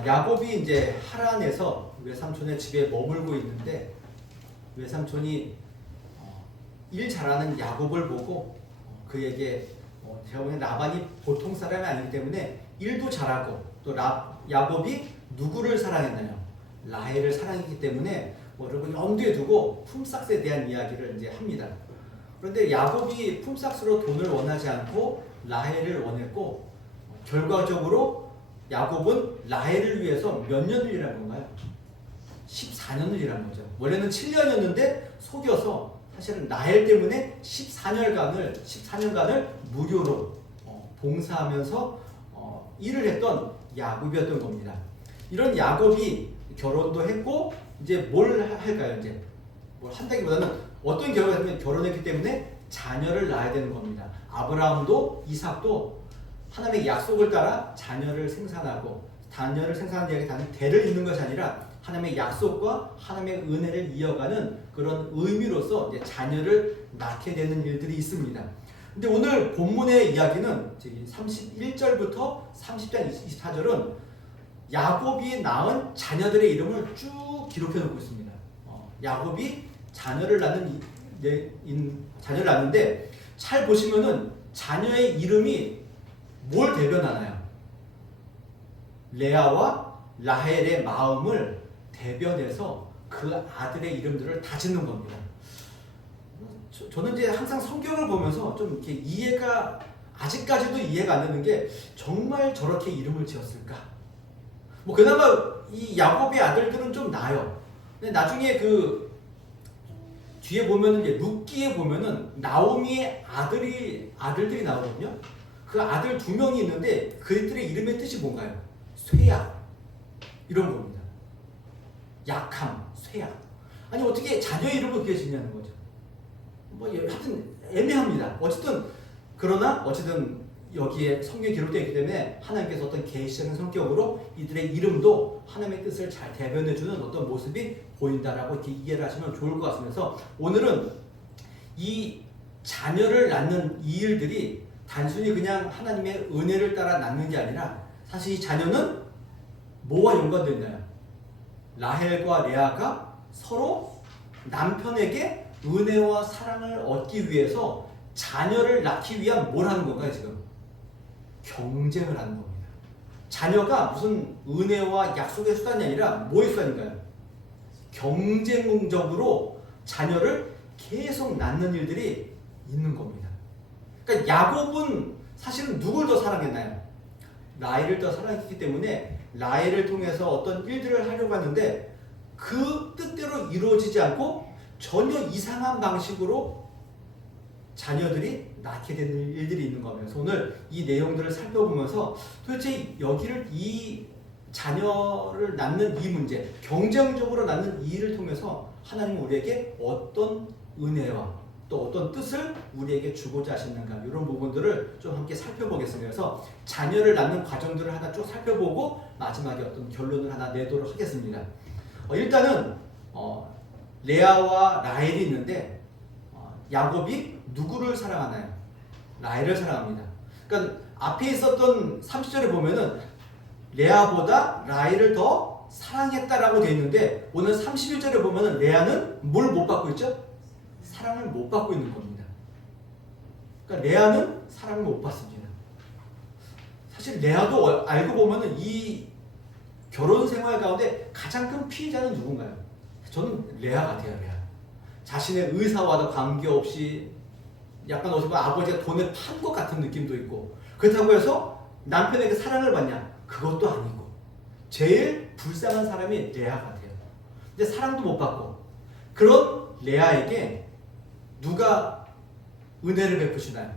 야곱이 이제 하란에서 외삼촌의 집에 머물고 있는데 외삼촌이 일 잘하는 야곱을 보고 그에게 제가 보기엔 라반이 보통 사람이 아니기 때문에 일도 잘하고 또 야곱이 누구를 사랑했나요? 라헬을 사랑했기 때문에 여러분 염두에 두고 품삯에 대한 이야기를 이제 합니다. 그런데 야곱이 품삯으로 돈을 원하지 않고 라헬을 원했고 결과적으로 야곱은 라헬을 위해서 몇 년을 일한 건가요? 14년을 일한 거죠. 원래는 7년이었는데 속여서 사실은 라헬 때문에 14년간을 무료로 봉사하면서 일을 했던 야곱이었던 겁니다. 이런 야곱이 결혼도 했고 이제 뭘 할까요? 이제 뭘 한다기보다는 어떤 결혼을 결혼했기 때문에 자녀를 낳아야 되는 겁니다. 아브라함도 이삭도 하나님의 약속을 따라 자녀를 생산하고 자녀를 생산하는 이야기 단지 대를 잇는 것이 아니라 하나님의 약속과 하나님의 은혜를 이어가는 그런 의미로서 이제 자녀를 낳게 되는 일들이 있습니다. 근데 오늘 본문의 이야기는 31절부터 30장 24절은 야곱이 낳은 자녀들의 이름을 쭉 기록해 놓고 있습니다. 야곱이 자녀를 낳는데 잘 보시면은 자녀의 이름이 뭘 대변하나요? 레아와 라헬의 마음을 대변해서 그 아들의 이름들을 다 짓는 겁니다. 저는 이제 항상 성경을 보면서 좀 이렇게 이해가 아직까지도 이해가 안 되는 게 정말 저렇게 이름을 지었을까? 그나마 이 야곱의 아들들은 좀 나아요. 근데 나중에 그 뒤에 보면은 이제 룻기에 보면은 나오미의 아들들이 나오거든요. 그 아들 2명이 있는데 그들의 이름의 뜻이 뭔가요? 쇠약 이런 겁니다. 약함, 쇠약. 아니 어떻게 자녀 이름을 그렇게 짓냐는 거죠. 하여튼 애매합니다. 그러나 여기에 성경에 기록되어 있기 때문에 하나님께서 어떤 계시적인 성격으로 이들의 이름도 하나님의 뜻을 잘 대변해주는 어떤 모습이 보인다라고 이렇게 이해를 하시면 좋을 것 같으면서 오늘은 이 자녀를 낳는 이 일들이 단순히 그냥 하나님의 은혜를 따라 낳는 게 아니라 사실 이 자녀는 뭐와 연관되어 있나요? 라헬과 레아가 서로 남편에게 은혜와 사랑을 얻기 위해서 자녀를 낳기 위한 뭘 하는 건가요 지금? 경쟁을 하는 겁니다. 자녀가 무슨 은혜와 약속의 수단이 아니라 뭐의 수단인가요? 경쟁적으로 자녀를 계속 낳는 일들이 있는 겁니다. 그러니까 야곱은 사실은 누굴 더 사랑했나요? 라헬을 더 사랑했기 때문에 라헬을 통해서 어떤 일들을 하려고 하는데 그 뜻대로 이루어지지 않고 전혀 이상한 방식으로 자녀들이 낳게 되는 일들이 있는 거면서 오늘 이 내용들을 살펴보면서 도대체 이 자녀를 낳는 이 문제, 경쟁적으로 낳는 이 일을 통해서 하나님은 우리에게 어떤 은혜와 또 어떤 뜻을 우리에게 주고자 하시는가 이런 부분들을 좀 함께 살펴보겠습니다. 그래서 자녀를 낳는 과정들을 하나 쭉 살펴보고 마지막에 어떤 결론을 하나 내도록 하겠습니다. 일단은 레아와 라헬이 있는데 야곱이 누구를 사랑하나요? 라헬을 사랑합니다. 그러니까 앞에 있었던 30절에 보면은 레아보다 라헬을 더 사랑했다라고 되어 있는데 오늘 31절에 보면은 레아는 뭘 못 받고 있죠? 사랑을 못 받고 있는 겁니다. 그러니까 레아는 사랑을 못 받습니다. 사실 레아도 알고 보면은 이 결혼 생활 가운데 가장 큰 피해자는 누군가요? 저는 레아 같아요. 레아. 자신의 의사와도 관계없이 약간 어떻게 보면 아버지가 돈을 판 것 같은 느낌도 있고 그렇다고 해서 남편에게 사랑을 받냐? 그것도 아니고 제일 불쌍한 사람이 레아 같아요. 근데 사랑도 못 받고 그런 레아에게 누가 은혜를 베푸시나요?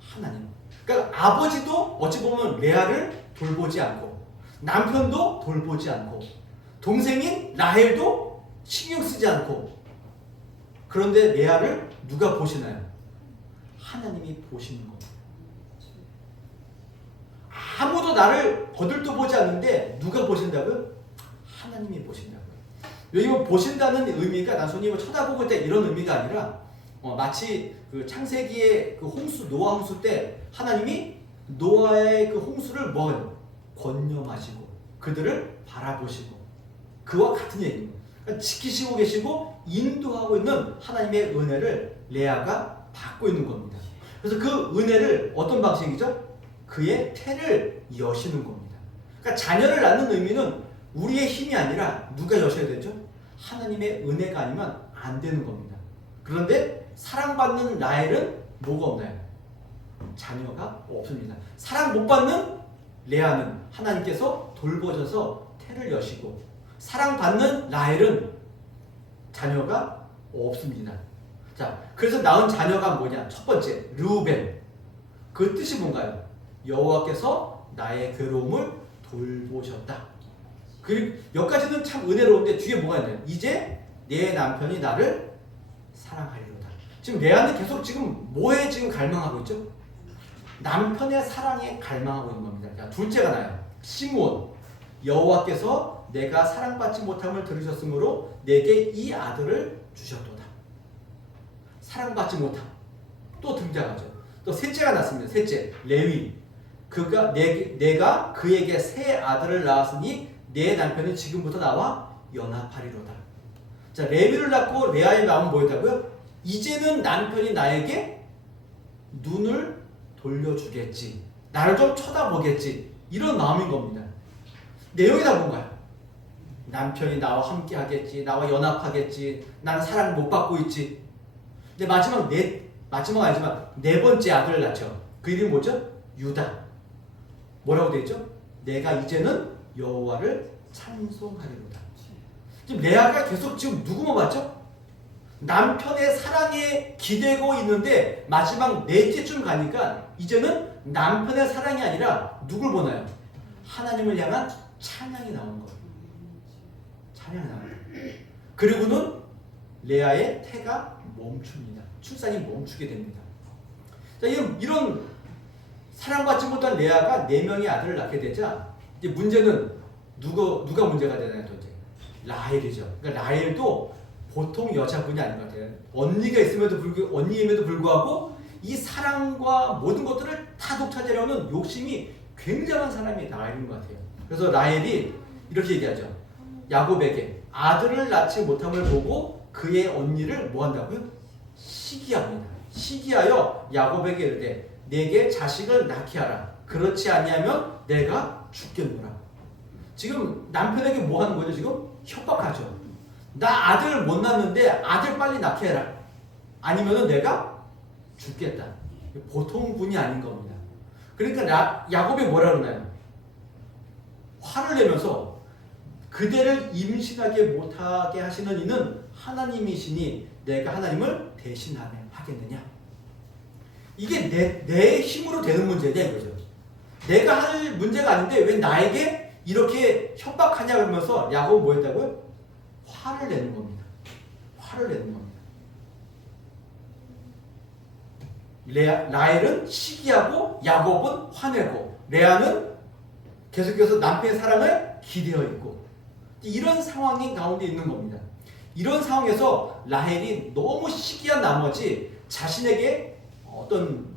하나님. 그러니까 아버지도 어찌 보면 레아를 돌보지 않고 남편도 돌보지 않고 동생인 라헬도 신경 쓰지 않고 그런데 레아를 누가 보시나요? 하나님이 보시는 겁니다. 아무도 나를 거들떠보지 않는데 누가 보신다고요? 하나님이 보신다고요. 여기 보신다는 의미가 단순히 쳐다보고 있다 이런 의미가 아니라 마치 그 창세기의 그 홍수 노아 홍수 때 하나님이 노아의 그 홍수를 권념하시고 그들을 바라보시고 그와 같은 얘기입니다. 그러니까 지키시고 계시고 인도하고 있는 하나님의 은혜를 레아가 받고 있는 겁니다. 그래서 그 은혜를 어떤 방식이죠? 그의 태를 여시는 겁니다. 그러니까 자녀를 낳는 의미는 우리의 힘이 아니라 누가 여셔야 되죠? 하나님의 은혜가 아니면 안 되는 겁니다. 그런데 사랑받는 라헬은 뭐가 없나요? 자녀가 없습니다. 사랑 못 받는 레아는 하나님께서 돌보셔서 태를 여시고, 사랑받는 라헬은 자녀가 없습니다. 자, 그래서 낳은 자녀가 뭐냐? 첫 번째, 르우벤. 그 뜻이 뭔가요? 여호와께서 나의 괴로움을 돌보셨다. 그리고 여기까지는 참 은혜로운데 뒤에 뭐가 있나요? 이제 내 남편이 나를 사랑하리로다. 지금 레아는 계속 지금 뭐에 지금 갈망하고 있죠? 남편의 사랑에 갈망하고 있는 겁니다. 자, 둘째가 나요. 시므온. 여호와께서 내가 사랑받지 못함을 들으셨으므로 내게 이 아들을 주셨도다. 사랑받지 못함. 또 등장하죠. 또 셋째가 났습니다. 셋째, 레위. 그가 내가 그에게 새 아들을 낳았으니 내 남편이 지금부터 나와 연합하리로다. 자, 레위를 낳고 레아의 마음은 뭐였다고요? 이제는 남편이 나에게 눈을 돌려주겠지. 나를 좀 쳐다보겠지. 이런 마음인 겁니다. 내용이 다 뭔가요? 남편이 나와 함께 하겠지. 나와 연합하겠지. 나는 사랑을 못 받고 있지. 근데 마지막 아니지만 네 번째 아들을 낳죠. 그 이름이 뭐죠? 유다. 뭐라고 되어 있죠? 내가 이제는 여호와를 찬송하리로다. 지금 레아가 계속 지금 누구만 봤죠? 남편의 사랑에 기대고 있는데 마지막 넷째쯤 가니까 이제는 남편의 사랑이 아니라 누굴 보나요? 하나님을 향한 찬양이 나오는 거예요. 찬양이 나오는 거예요. 그리고는 레아의 태가 멈춥니다. 출산이 멈추게 됩니다. 자, 이런 사랑받지 못한 레아가 4명의 아들을 낳게 되자 이제 문제는 누가 문제가 되나요? 또 이제 라헬이죠. 그러니까 라헬도 보통 여자분이 아닌 것 같아요. 언니임에도 불구하고 이 사랑과 모든 것들을 다 독차지하려는 욕심이 굉장한 사람이 라헬인 것 같아요. 그래서 라헬이 이렇게 얘기하죠. 야곱에게 아들을 낳지 못함을 보고 그의 언니를 뭐 한다고요? 시기합니다. 시기하여 야곱에게 이르되 내게 자식을 낳게 하라. 그렇지 아니하면 내가 죽겠노라. 지금 남편에게 뭐 하는 거죠? 지금 협박하죠. 나 아들 못 낳는데 아들 빨리 낳게 해라. 아니면은 내가 죽겠다. 보통 분이 아닌 겁니다. 그러니까 야곱이 뭐라 그러나요? 화를 내면서 그대를 임신하게 못하게 하시는 이는 하나님이시니 내가 하나님을 대신하겠느냐. 이게 내 힘으로 되는 문제냐 이거죠. 내가 할 문제가 아닌데 왜 나에게 이렇게 협박하냐 그러면서 야곱은 뭐 했다고요? 화를 내는 겁니다. 화를 내는 겁니다. 라헬은 시기하고 야곱은 화내고 레아는 계속해서 남편의 사랑을 기대어 있고 이런 상황이 가운데 있는 겁니다. 이런 상황에서 라헬이 너무 시기한 나머지 자신에게 어떤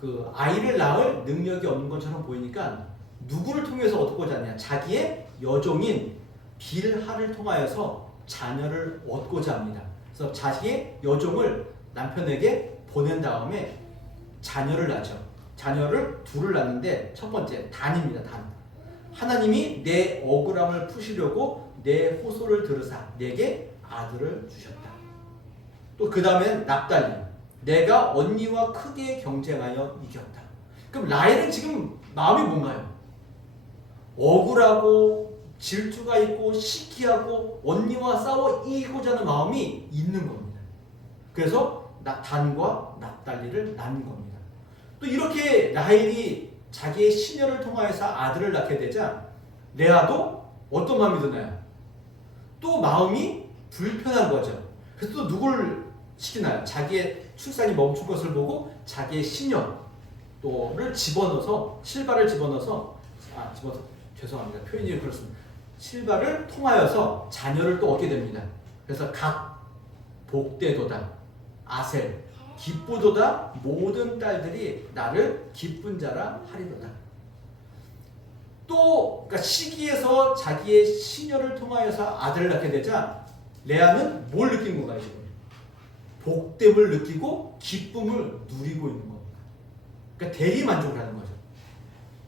그 아이를 낳을 능력이 없는 것처럼 보이니까 누구를 통해서 얻고자 하냐? 자기의 여종인 빌하를 통하여서 자녀를 얻고자 합니다. 그래서 자기의 여종을 남편에게 보낸 다음에 자녀를 낳죠. 자녀를 둘을 낳는데 첫 번째 단입니다. 단. 하나님이 내 억울함을 푸시려고 내 호소를 들으사 내게 아들을 주셨다. 또 그 다음엔 납달리. 내가 언니와 크게 경쟁하여 이겼다. 그럼 라헬은 지금 마음이 뭔가요? 억울하고 질투가 있고 시기하고 언니와 싸워 이기고자 하는 마음이 있는 겁니다. 그래서 단과 납달리를 낳는 겁니다. 또 이렇게 라헬이 자기의 시녀를 통하여서 아들을 낳게 되자 레아도 어떤 마음이 드나요? 또 마음이 불편한 거죠. 그래서 또 누구를 시키나요? 자기의 출산이 멈춘 것을 보고 자기의 시녀를 집어넣어서 실바를 집어넣어서 죄송합니다. 표현이 그렇습니다. 실바를 통하여서 자녀를 또 얻게 됩니다. 그래서 각 복되도다 아셀 기쁘도다 모든 딸들이 나를 기쁜 자라 하리로다. 또 그러니까 시기에서 자기의 시녀를 통하여서 아들을 낳게 되자 레아는 뭘 느낀 건가요? 지금 복됨을 느끼고 기쁨을 누리고 있는 겁니다. 그러니까 대리 만족을 하는 거죠.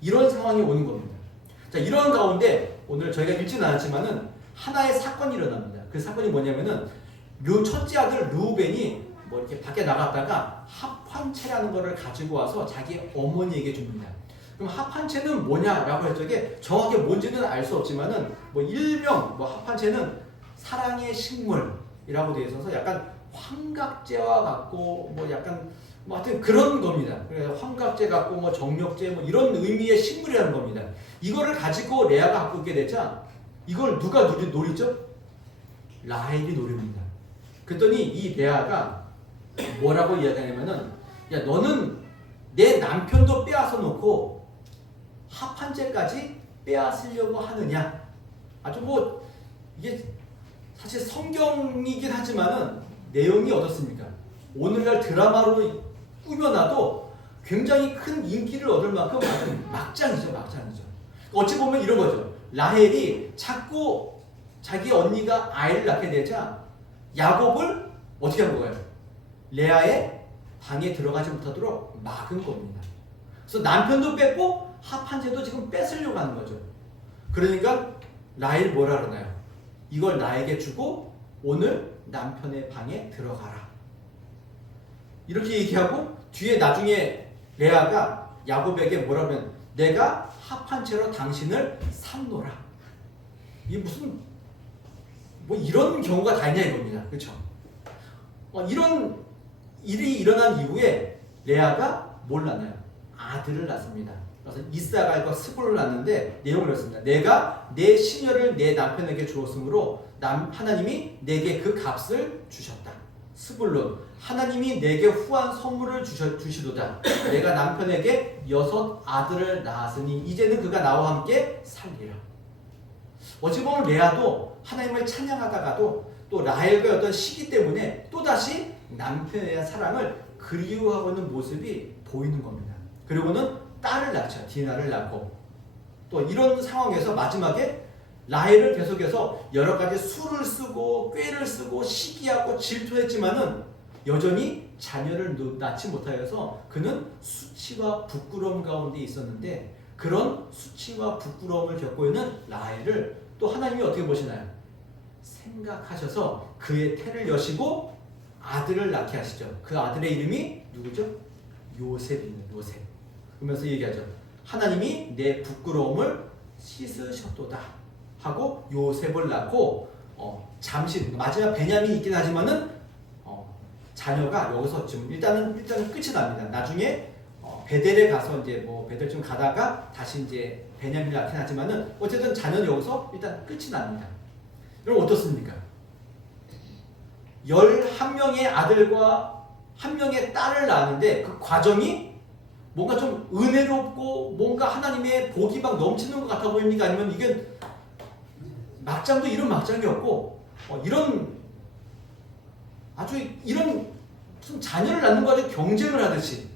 이런 상황이 오는 겁니다. 자, 이런 가운데 오늘 저희가 읽지는 않았지만은 하나의 사건이 일어납니다. 그 사건이 뭐냐면은 첫째 아들 르우벤이 뭐 이렇게 밖에 나갔다가 합환채라는 거를 가지고 와서 자기 어머니에게 줍니다. 그럼 합환채는 뭐냐라고 할 적에 정확히 뭔지는 알 수 없지만은 뭐 일명 뭐 합환채는 사랑의 식물이라고 되어 있어서 약간 환각제와 같고 뭐 약간 뭐 하여튼 그런 겁니다. 그래서 환각제 같고 뭐 정력제 뭐 이런 의미의 식물이라는 겁니다. 이거를 가지고 레아가 갖고 있게 되자 이걸 누가 노리죠? 라헬이 노립니다. 그랬더니 이 레아가 뭐라고 이야기하냐면은 야 너는 내 남편도 빼앗아 놓고 합한죄까지 빼앗으려고 하느냐. 아주 뭐 이게 사실 성경이긴 하지만은 내용이 어떻습니까? 오늘날 드라마로 꾸며놔도 굉장히 큰 인기를 얻을 만큼 아주 막장이죠. 어찌 보면 이런 거죠. 라헬이 자꾸 자기 언니가 아이를 낳게 되자 야곱을 어떻게 한 거예요? 레아의 방에 들어가지 못하도록 막은 겁니다. 그래서 남편도 뺐고 합한채도 지금 뺏으려고 하는 거죠. 그러니까 라헬 뭐라 그러나요? 이걸 나에게 주고 오늘 남편의 방에 들어가라. 이렇게 얘기하고 뒤에 나중에 레아가 야곱에게 뭐라 하면 내가 합한채로 당신을 샀노라. 이게 무슨 뭐 이런 경우가 다 있냐 이겁니다. 그렇죠? 이런 일이 일어난 이후에 레아가 뭘 낳나요? 아들을 낳습니다. 그래서 이사갈과 스불을 낳는데 내용을 읽습니다. 내가 내 시녀를 내 남편에게 주었으므로 하나님이 내게 그 값을 주셨다. 스불론 하나님이 내게 후한 선물을 주시도다. 내가 남편에게 6 아들을 낳았으니 이제는 그가 나와 함께 살리라. 어찌 보면 레아도 하나님을 찬양하다가도 또 라헬과의 어떤 시기 때문에 또다시 남편에 대한 사랑을 그리워하고 있는 모습이 보이는 겁니다. 그리고는 딸을 낳죠. 디나를 낳고 또 이런 상황에서 마지막에 라헬을 계속해서 여러 가지 수를 쓰고 꾀를 쓰고 시기하고 질투했지만은 여전히 자녀를 낳지 못하여서 그는 수치와 부끄러움 가운데 있었는데 그런 수치와 부끄러움을 겪고 있는 라헬을 또 하나님이 어떻게 보시나요? 생각하셔서 그의 태를 여시고 아들을 낳게 하시죠. 그 아들의 이름이 누구죠? 요셉입니다. 요셉. 그러면서 얘기하죠. 하나님이 내 부끄러움을 씻으셨도다 하고 요셉을 낳고 잠시 마지막 베냐민이 있긴 하지만은 자녀가 여기서 지금 일단은 끝이 납니다. 나중에 베델에 가서 이제 뭐 베델쯤 가다가 다시 이제 베냐민을 낳긴 하지만은 어쨌든 자녀는 여기서 일단 끝이 납니다. 여러분 어떻습니까? 11명의 아들과 1명의 딸을 낳았는데 그 과정이 뭔가 좀 은혜롭고 뭔가 하나님의 복이 막 넘치는 것 같아 보입니까? 아니면 이게 막장도 이런 막장이었고 이런 아주 이런 무슨 자녀를 낳는 거 아주 경쟁을 하듯이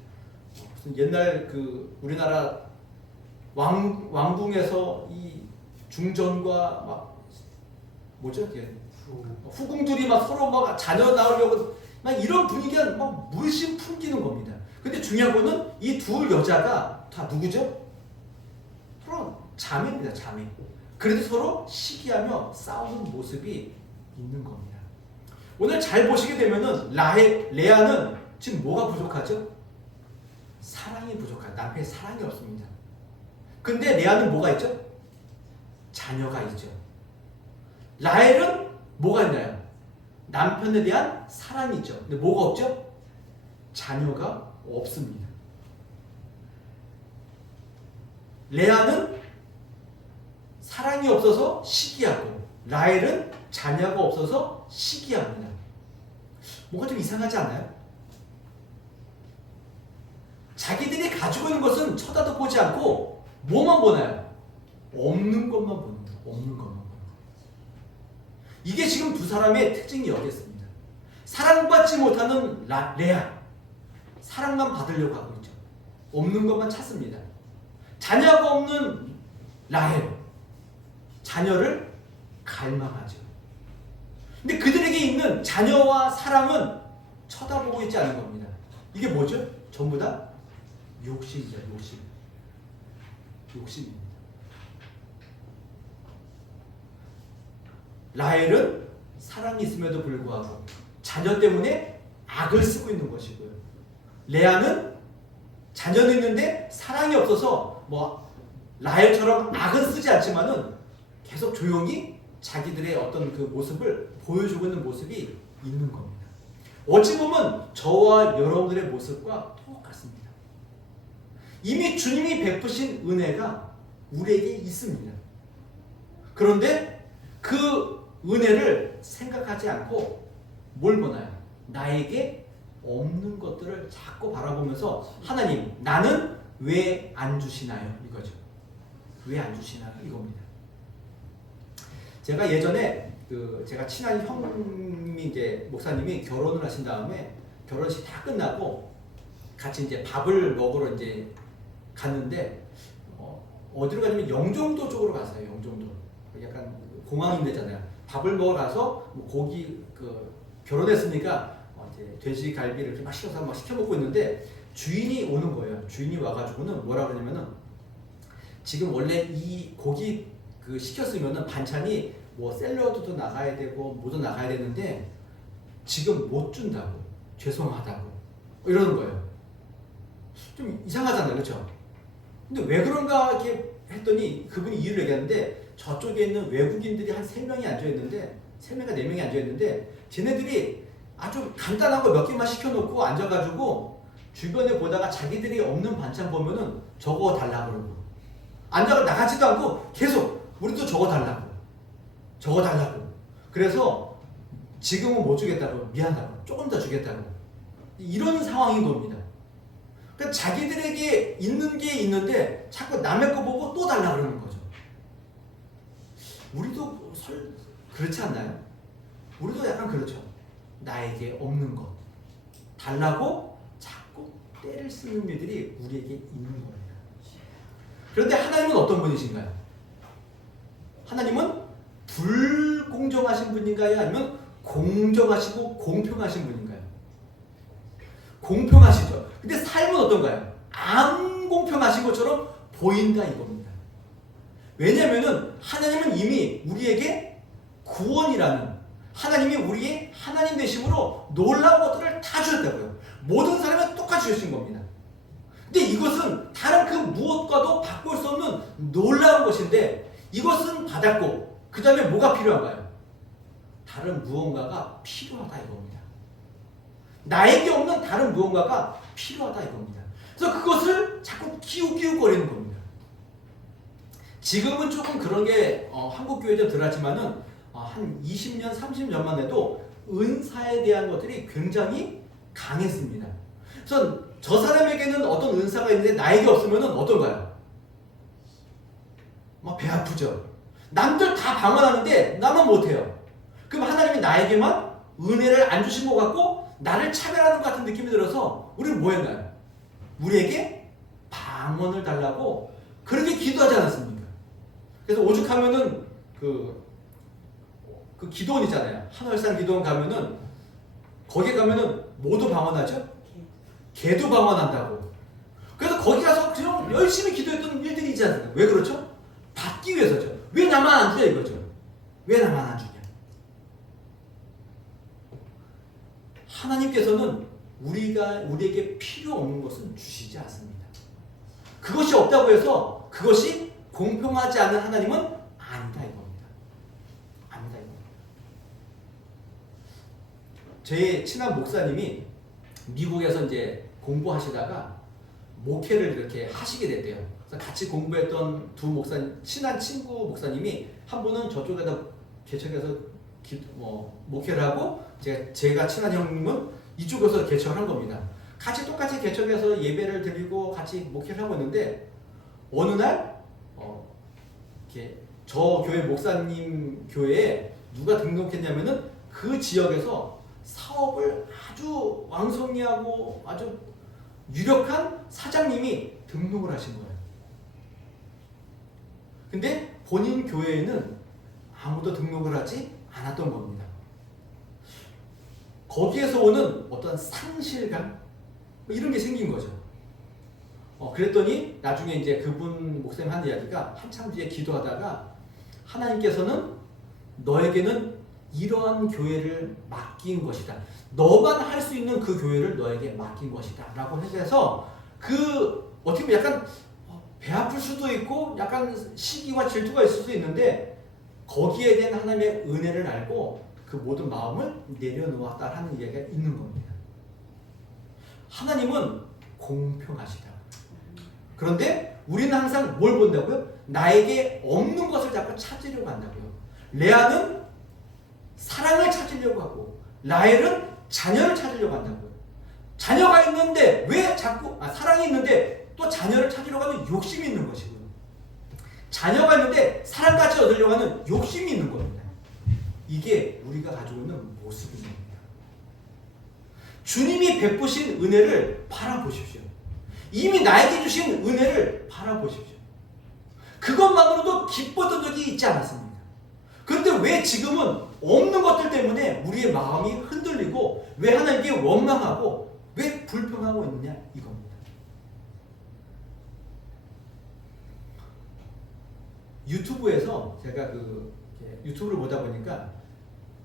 무슨 옛날 그 우리나라 왕궁에서 이 중전과 막 뭐죠? 후궁들이 막 서로 막 자녀 낳으려고 막 이런 분위기가 막 물씬 풍기는 겁니다. 근데 중요한 거는 이 두 여자가 다 누구죠? 서로 자매입니다. 자매. 그래도 서로 시기하며 싸우는 모습이 있는 겁니다. 오늘 잘 보시게 되면은 레아는 지금 뭐가 부족하죠? 사랑이 부족하다. 남편의 사랑이 없습니다. 근데 레아는 뭐가 있죠? 자녀가 있죠. 라헬은 뭐가 있나요? 남편에 대한 사랑이 있죠. 근데 뭐가 없죠? 자녀가 없습니다. 레아는 사랑이 없어서 시기하고 라헬은 자녀가 없어서 시기합니다. 뭔가 좀 이상하지 않아요? 자기들이 가지고 있는 것은 쳐다도 보지 않고 뭐만 보나요? 없는 것만 보는 거예요. 없는 것만 보는 거예요. 이게 지금 두 사람의 특징이 여기 있습니다. 사랑받지 못하는 레아, 사랑만 받으려고 하고 있죠. 없는 것만 찾습니다. 자녀가 없는 라헬, 자녀를 갈망하죠. 근데 그들에게 있는 자녀와 사랑은 쳐다보고 있지 않은 겁니다. 이게 뭐죠? 전부 다 욕심이죠. 욕심입니다. 라헬은 사랑이 있음에도 불구하고 자녀 때문에 악을 쓰고 있는 것이고요. 레아는 자녀는 있는데 사랑이 없어서 뭐 라헬처럼 악은 쓰지 않지만은 계속 조용히 자기들의 어떤 그 모습을 보여주고 있는 모습이 있는 겁니다. 어찌 보면 저와 여러분들의 모습과 똑같습니다. 이미 주님이 베푸신 은혜가 우리에게 있습니다. 그런데 그 은혜를 생각하지 않고 뭘 보나요? 나에게 없는 것들을 자꾸 바라보면서 하나님, 나는 왜 안 주시나요? 이거죠. 왜 안 주시나요? 이겁니다. 제가 예전에 제가 친한 형님이 이제 목사님이 결혼을 하신 다음에 결혼식 다 끝나고 같이 이제 밥을 먹으러 이제 갔는데 어디로 가냐면 영종도 쪽으로 갔어요. 영종도. 약간 공항인데잖아요. 밥을 먹으러 가서 뭐 고기 결혼했으니까 이제 돼지 갈비를 이렇게 막 시켜서 막 시켜 먹고 있는데 주인이 오는 거예요. 주인이 와가지고는 뭐라 그러냐면은 지금 원래 이 고기 시켰으면은 반찬이 뭐 샐러드도 나가야 되고 뭐도 나가야 되는데 지금 못 준다고, 죄송하다고 이러는 거예요. 좀 이상하잖아요, 그렇죠? 근데 왜 그런가 이렇게 했더니 그분이 이유를 얘기하는데 저쪽에 있는 외국인들이 한 3명이 앉아 있는데 3명인가 4명이 앉아 있는데 쟤네들이 아주 간단한 거 몇 개만 시켜놓고 앉아가지고 주변에 보다가 자기들이 없는 반찬 보면은 저거 달라고 그러고 앉아가 나가지도 않고 계속 우리도 저거 달라고 그래서 지금은 못 주겠다고, 미안하다고, 조금 더 주겠다고 이런 상황인 겁니다. 그러니까 자기들에게 있는 게 있는데 자꾸 남의 거 보고 또 달라고 그러는 거죠. 우리도 그렇지 않나요? 우리도 약간 그렇죠. 나에게 없는 것 달라고 자꾸 때를 쓰는 일들이 우리에게 있는 겁니다. 그런데 하나님은 어떤 분이신가요? 하나님은 불공정하신 분인가요? 아니면 공정하시고 공평하신 분인가요? 공평하시죠. 근데 삶은 어떤가요? 안 공평하신 것처럼 보인다 이겁니다. 왜냐하면 하나님은 이미 우리에게 구원이라는, 하나님이 우리의 하나님 되심으로 놀라운 것들을 다 주셨다고요. 모든 사람은 똑같이 주신 겁니다. 근데 이것은 다른 그 무엇과도 바꿀 수 없는 놀라운 것인데 이것은 받았고 그 다음에 뭐가 필요한가요? 다른 무언가가 필요하다 이겁니다. 나에게 없는 다른 무언가가 필요하다 이겁니다. 그래서 그것을 자꾸 기웃기웃거리는 겁니다. 지금은 조금 그런 게 한국 교회에 좀 덜하지만은 한 20년, 30년만 해도 은사에 대한 것들이 굉장히 강했습니다. 그래서 저 사람에게는 어떤 은사가 있는데 나에게 없으면은 어떤가요? 막 배 아프죠. 남들 다 방언하는데 나만 못해요. 그럼 하나님이 나에게만 은혜를 안 주신 것 같고 나를 차별하는 것 같은 느낌이 들어서 우리는 뭐 했나요? 우리에게 방언을 달라고 그렇게 기도하지 않았습니까? 그래서 오죽하면은 그 기도원이잖아요. 한월산 기도원 가면은 거기 가면은 뭐도 방언하죠? 개도 방언한다고. 그래서 거기 가서 그냥 열심히 기도했던 일들이 있지 않습니까? 왜 그렇죠? 받기 위해서죠. 왜 나만 안 주냐 이거죠. 왜 나만 안 주냐. 하나님께서는 우리에게 필요 없는 것은 주시지 않습니다. 그것이 없다고 해서 그것이 공평하지 않은 하나님은 아니다 이겁니다. 아니다 이겁니다. 제 친한 목사님이 미국에서 이제 공부하시다가 목회를 이렇게 하시게 됐대요. 그래서 같이 공부했던 두 목사님, 친한 친구 목사님이 한 분은 저쪽에다 개척해서 목회를 하고 제가 친한 형님은 이쪽에서 개척을 한 겁니다. 같이 똑같이 개척해서 예배를 드리고 같이 목회를 하고 있는데 어느 날 이렇게 저 교회 목사님 교회에 누가 등록했냐면은 그 지역에서 사업을 아주 왕성히하고 아주 유력한 사장님이 등록을 하신 거예요. 근데 본인 교회에는 아무도 등록을 하지 않았던 겁니다. 거기에서 오는 어떤 상실감 이런 게 생긴 거죠. 그랬더니 나중에 이제 그분 목사님 한 이야기가 한참 뒤에 기도하다가 하나님께서는 너에게는 이러한 교회를 맡긴 것이다. 너만 할 수 있는 그 교회를 너에게 맡긴 것이다. 라고 해서 어떻게 보면 약간 배 아플 수도 있고 약간 시기와 질투가 있을 수도 있는데 거기에 대한 하나님의 은혜를 알고 그 모든 마음을 내려놓았다 하는 이야기가 있는 겁니다. 하나님은 공평하시다. 그런데 우리는 항상 뭘 본다고요? 나에게 없는 것을 자꾸 찾으려고 한다고요. 레아는 사랑을 찾으려고 하고 라헬은 자녀를 찾으려고 한다고요. 자녀가 있는데 왜 자꾸 사랑이 있는데 또 자녀를 찾으려고 하는 욕심이 있는 것이고요. 자녀가 있는데 사랑까지 얻으려고 하는 욕심이 있는 겁니다. 이게 우리가 가지고 있는 모습입니다. 주님이 베푸신 은혜를 바라보십시오. 이미 나에게 주신 은혜를 바라보십시오. 그것만으로도 기뻤던 적이 있지 않았습니까? 그런데 왜 지금은 없는 것들 때문에 우리의 마음이 흔들리고 왜 하나님께 원망하고 왜 불평하고 있느냐 이겁니다. 유튜브에서 제가 유튜브를 보다 보니까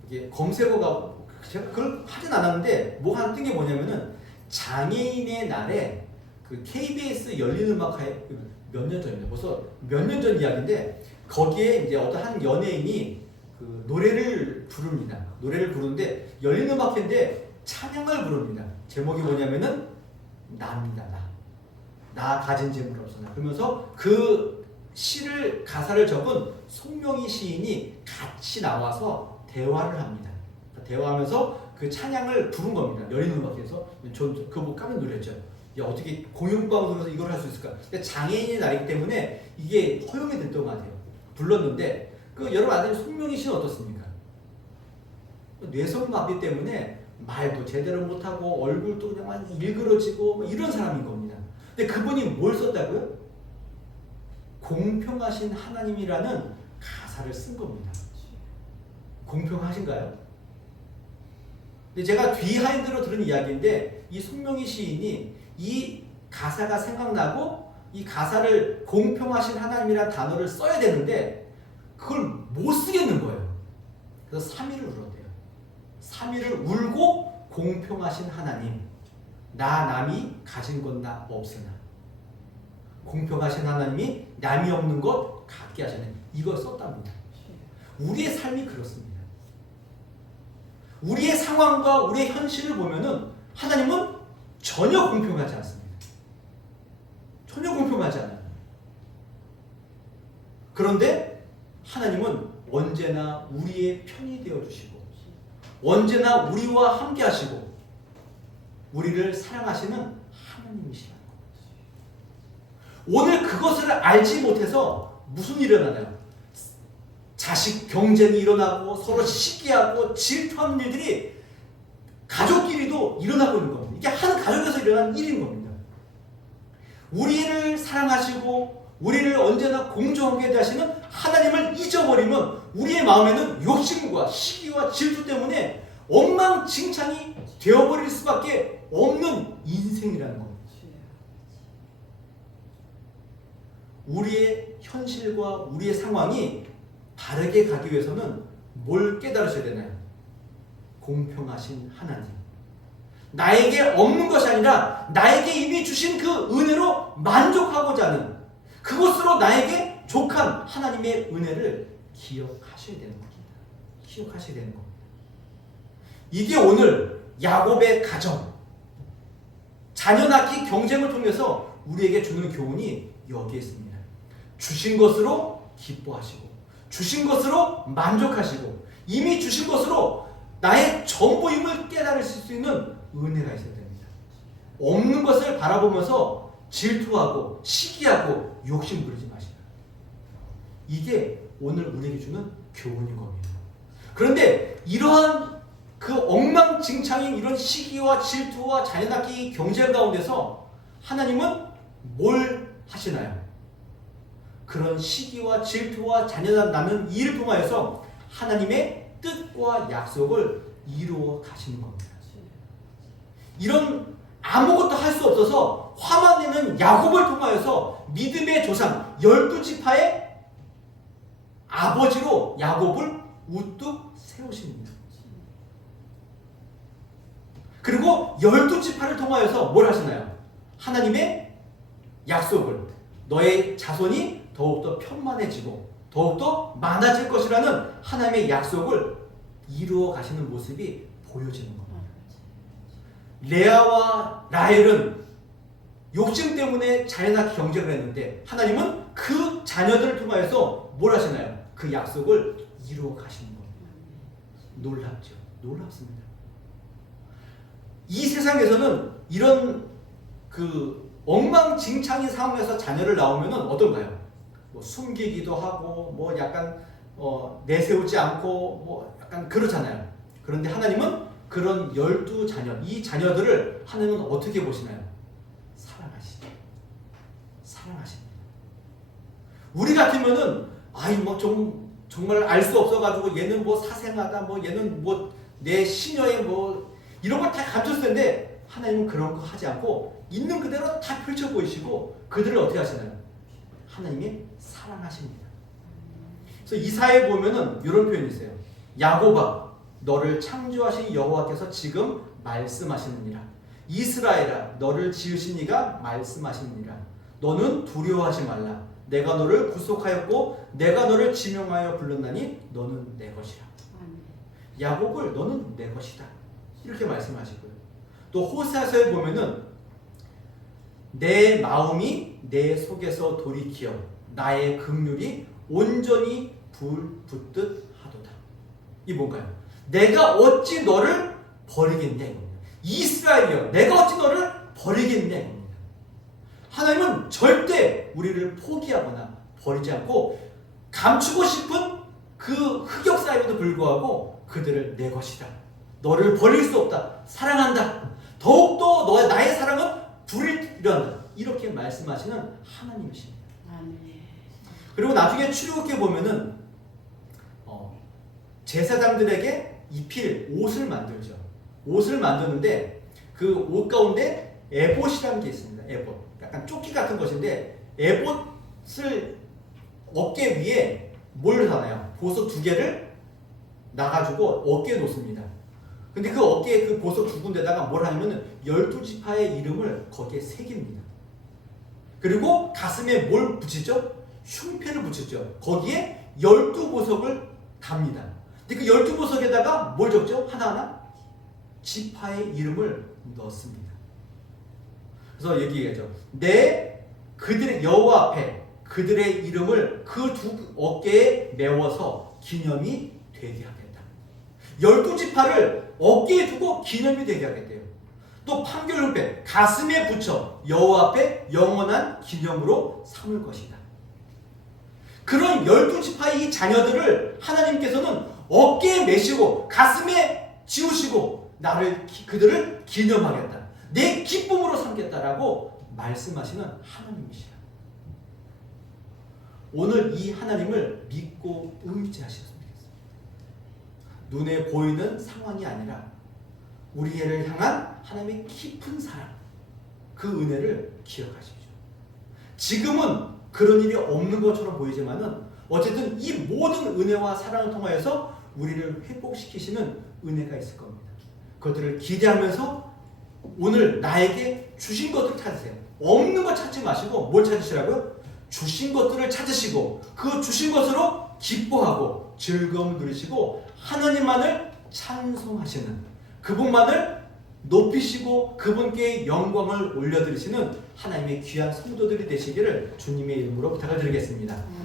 이게 검색어가 제가 그걸 하진 않았는데 뭐가 뜬 게 뭐냐면은 장애인의 날에 그 KBS 열린음악회 몇 년 전입니다. 벌써 몇 년 전 이야기인데 거기에 이제 어떤 한 연예인이 그 노래를 부릅니다. 노래를 부르는데 열린음악회인데 찬양을 부릅니다. 제목이 뭐냐면은 나입니다. 나 가진 재물 없어 나. 그러면서 그 시를 가사를 적은 송명희 시인이 같이 나와서 대화를 합니다. 대화하면서 그 찬양을 부른 겁니다. 열린음악회에서 전 그거 깜짝 놀랐죠. 야 어떻게 공영방송에서 이걸 할 수 있을까? 근데 장애인의 날이기 때문에 이게 허용이 됐던 것 같아요. 불렀는데 여러분 아세요? 송명희 씨는 어떻습니까? 뇌성마비 때문에 말도 제대로 못하고 얼굴도 그냥 막 일그러지고 이런 사람인 겁니다. 근데 그분이 뭘 썼다고요? 공평하신 하나님이라는 가사를 쓴 겁니다. 공평하신가요? 근데 제가 비하인드로 들은 이야기인데 이 송명희 시인이 이 가사가 생각나고 이 가사를 공평하신 하나님이라는 단어를 써야 되는데 그걸 못 쓰겠는 거예요. 그래서 3일을 울었대요. 3일을 울고 공평하신 하나님 나 남이 가진 건 나 없으나 공평하신 하나님이 남이 없는 것 갖게 하시는 이걸 썼답니다. 우리의 삶이 그렇습니다. 우리의 상황과 우리의 현실을 보면은 하나님은 전혀 공평하지 않습니다. 전혀 공평하지 않아요. 그런데 하나님은 언제나 우리의 편이 되어주시고 언제나 우리와 함께 하시고 우리를 사랑하시는 하나님이시라는 겁니다. 오늘 그것을 알지 못해서 무슨 일이 일어나나요? 자식 경쟁이 일어나고 서로 시기하고 질투하는 일들이 가족끼리도 일어나고 있는 겁니다. 이게 한 가족에서 일어나는 일인 겁니다. 우리를 사랑하시고 우리를 언제나 공정하게 대하시는 하나님을 잊어버리면 우리의 마음에는 욕심과 시기와 질투 때문에 엉망진창이 되어버릴 수밖에 없는 인생이라는 겁니다. 우리의 현실과 우리의 상황이 다르게 가기 위해서는 뭘 깨달으셔야 되나요? 공평하신 하나님. 나에게 없는 것이 아니라 나에게 이미 주신 그 은혜로 만족하고자 하는 그것으로 나에게 족한 하나님의 은혜를 기억하셔야 되는 겁니다. 기억하셔야 되는 겁니다. 이게 오늘 야곱의 가정, 자녀 낳기 경쟁을 통해서 우리에게 주는 교훈이 여기에 있습니다. 주신 것으로 기뻐하시고 주신 것으로 만족하시고 이미 주신 것으로 나의 전부임을 깨달으실 수 있는 은혜가 있어야 됩니다. 없는 것을 바라보면서 질투하고 시기하고 욕심 부리지 마시라. 이게 오늘 우리에게 주는 교훈인 겁니다. 그런데 이러한 그 엉망진창인 이런 시기와 질투와 자녀 낳기 경쟁 가운데서 하나님은 뭘 하시나요? 그런 시기와 질투와 자녀가 나는 이 일을 통하여서 하나님의 뜻과 약속을 이루어 가시는 겁니다. 이런 아무것도 할 수 없어서 화만 내는 야곱을 통하여서 믿음의 조상 12지파의 아버지로 야곱을 우뚝 세우십니다. 그리고 12지파를 통하여서 뭘 하시나요? 하나님의 약속을 너의 자손이 더욱더 편만해지고 더욱더 많아질 것이라는 하나님의 약속을 이루어 가시는 모습이 보여지는 겁니다. 레아와 라헬은 욕심 때문에 자녀 낳기 경쟁을 했는데 하나님은 그 자녀들을 통하여서 뭘 하시나요? 그 약속을 이루어 가시는 겁니다. 놀랍죠? 놀랍습니다. 이 세상에서는 이런 그 엉망진창인 상황에서 자녀를 낳으면은 어떤가요? 뭐 숨기기도 하고 뭐 약간 내세우지 않고 뭐 약간 그렇잖아요. 그런데 하나님은 그런 12자녀, 이 자녀들을 하나님은 어떻게 보시나요? 사랑하시죠. 사랑하십니다. 우리 같으면은 아이 뭐 정말 알 수 없어가지고 얘는 뭐 사생하다, 뭐 얘는 뭐 내 시녀의 뭐 이런 걸 다 감췄을 텐데 하나님은 그런 거 하지 않고 있는 그대로 다 펼쳐 보이시고 그들을 어떻게 하시나요? 하나님이 사랑하십니다. 그래서 이사야에 보면은 이런 표현이 있어요. 야곱아, 너를 창조하신 여호와께서 지금 말씀하시느니라. 이스라엘아, 너를 지으신 이가 말씀하시느니라. 너는 두려워하지 말라. 내가 너를 구속하였고 내가 너를 지명하여 불렀나니 너는 내 것이라. 야곱을 너는 내 것이다. 이렇게 말씀하시고요. 또 호세아서에 보면은 내 마음이 내 속에서 돌이키어 나의 긍휼이 온전히 불 붙듯 하도다. 이 뭔가요? 내가 어찌 너를 버리겠냐 이겁니다. 이스라엘이여, 내가 어찌 너를 버리겠냐 이겁니다. 하나님은 절대 우리를 포기하거나 버리지 않고 감추고 싶은 그 흑역사에도 불구하고 그들을 내 것이다. 너를 버릴 수 없다. 사랑한다. 더욱더 나의 사랑은 불이 일어난다. 이렇게 말씀하시는 하나님이십니다. 그리고 나중에 출애굽기에 보면은 제사장들에게 입힐 옷을 만들죠. 옷을 만드는데 그 옷 가운데 에봇이라는 게 있습니다. 에봇. 약간 조끼 같은 것인데 에봇을 어깨 위에 뭘 하나요? 보석 2개를 놔가지고 어깨에 놓습니다. 근데 그 어깨에 그 보석 2군데다가 뭘 하냐면은 12지파의 이름을 거기에 새깁니다. 그리고 가슴에 뭘 붙이죠? 흉패를 붙이죠. 거기에 12보석을 답니다. 근데 그 12보석에다가 뭘 적죠? 하나하나 지파의 이름을 넣습니다. 그래서 얘기하죠. 그들의 여호와 앞에 그들의 이름을 그 2 어깨에 메워서 기념이 되게 하겠다. 12지파를 어깨에 두고 기념이 되게 하겠대요. 또 판결문에 가슴에 붙여 여호와 앞에 영원한 기념으로 삼을 것이다. 그런 12지파의 이 자녀들을 하나님께서는 어깨에 메시고 가슴에 지우시고 그들을 기념하겠다. 내 기쁨으로 삼겠다라고 말씀하시는 하나님이시다. 오늘 이 하나님을 믿고 의지하셨으면 좋겠습니다. 눈에 보이는 상황이 아니라 우리를 향한 하나님의 깊은 사랑, 그 은혜를 기억하십시오. 지금은 그런 일이 없는 것처럼 보이지만은 어쨌든 이 모든 은혜와 사랑을 통하여서 우리를 회복시키시는 은혜가 있을 겁니다. 그것들을 기대하면서 오늘 나에게 주신 것들을 찾으세요. 없는 것 찾지 마시고 뭘 찾으시라고요? 주신 것들을 찾으시고 그 주신 것으로 기뻐하고 즐거움을 누리시고 하나님만을 찬송하시는, 그분만을 높이시고 그분께 영광을 올려드리시는 하나님의 귀한 성도들이 되시기를 주님의 이름으로 부탁을 드리겠습니다.